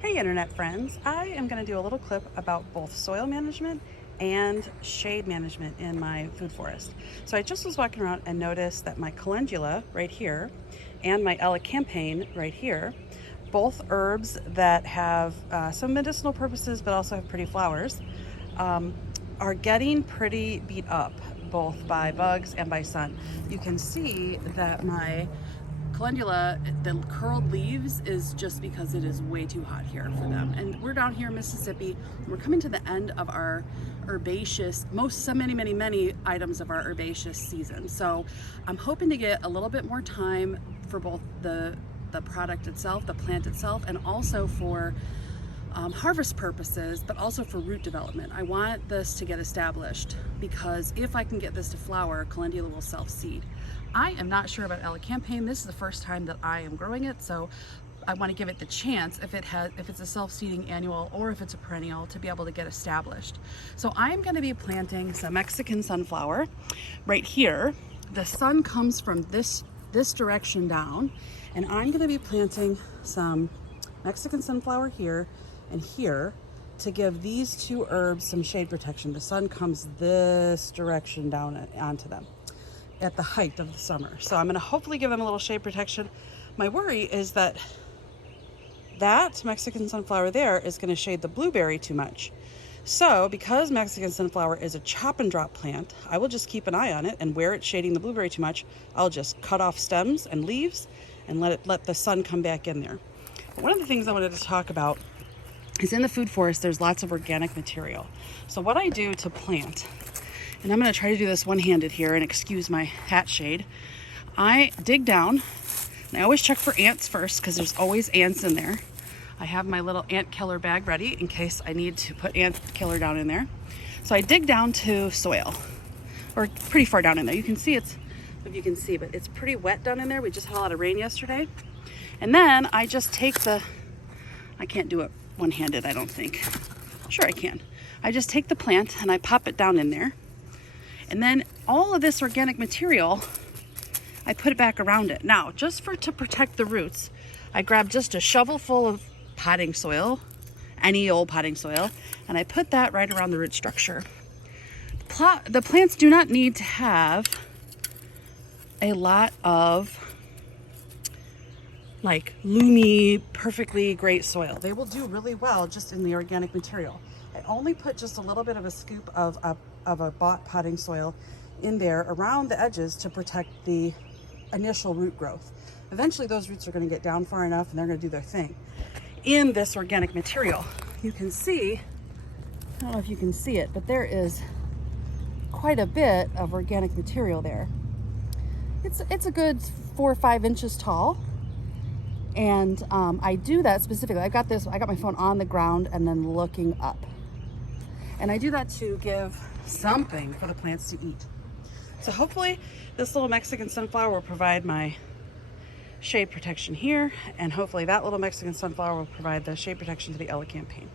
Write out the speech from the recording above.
Hey internet friends, I am going to do a little clip about both soil management and shade management in my food forest. So I just was walking around and noticed that my calendula right here and my elecampane right here, both herbs that have some medicinal purposes but also have pretty flowers, um, are getting pretty beat up both by bugs and by sun. You can see that my calendula, the curled leaves, is just because it is way too hot here for them. And we're down here in Mississippi, and we're coming to the end of our herbaceous, many items of our herbaceous season. So I'm hoping to get a little bit more time for both the product itself, the plant itself, and also for harvest purposes, but also for root development. I want this to get established because if I can get this to flower, calendula will self-seed. I am not sure about elecampane. This is the first time that I am growing it, so I want to give it the chance if it's a self-seeding annual or if it's a perennial to be able to get established. So I'm going to be planting some Mexican sunflower right here. The sun comes from this direction down, and I'm going to be planting some Mexican sunflower here and here to give these two herbs some shade protection. The sun comes this direction down onto them at the height of the summer. So I'm going to hopefully give them a little shade protection. My worry is that Mexican sunflower there is going to shade the blueberry too much. So because Mexican sunflower is a chop and drop plant, I will just keep an eye on it, and where it's shading the blueberry too much, I'll just cut off stems and leaves and let the sun come back in there. But one of the things I wanted to talk about is in the food forest, there's lots of organic material. So what I do to plant, and I'm going to try to do this one-handed here and excuse my hat shade, I dig down, and I always check for ants first because there's always ants in there. I have my little ant killer bag ready in case I need to put ant killer down in there. So I dig down to soil, or pretty far down in there. You can see if you can see, but it's pretty wet down in there. We just had a lot of rain yesterday. And then I just take I can't do it one-handed, I don't think. Sure I can. I just take the plant and I pop it down in there. And then all of this organic material, I put it back around it. Now, just to protect the roots, I grab just a shovel full of potting soil, any old potting soil, and I put that right around the root structure. The plants do not need to have a lot of like loomy, perfectly great soil. They will do really well just in the organic material. I only put just a little bit of a scoop of a bought potting soil in there around the edges to protect the initial root growth. Eventually those roots are going to get down far enough and they're going to do their thing. In this organic material, you can see, I don't know if you can see it, but there is quite a bit of organic material there. It's a good 4 or 5 inches tall. And I do that specifically. I got my phone on the ground and then looking up. And I do that to give something for the plants to eat. So hopefully this little Mexican sunflower will provide my shade protection here, and hopefully that little Mexican sunflower will provide the shade protection to the elecampane.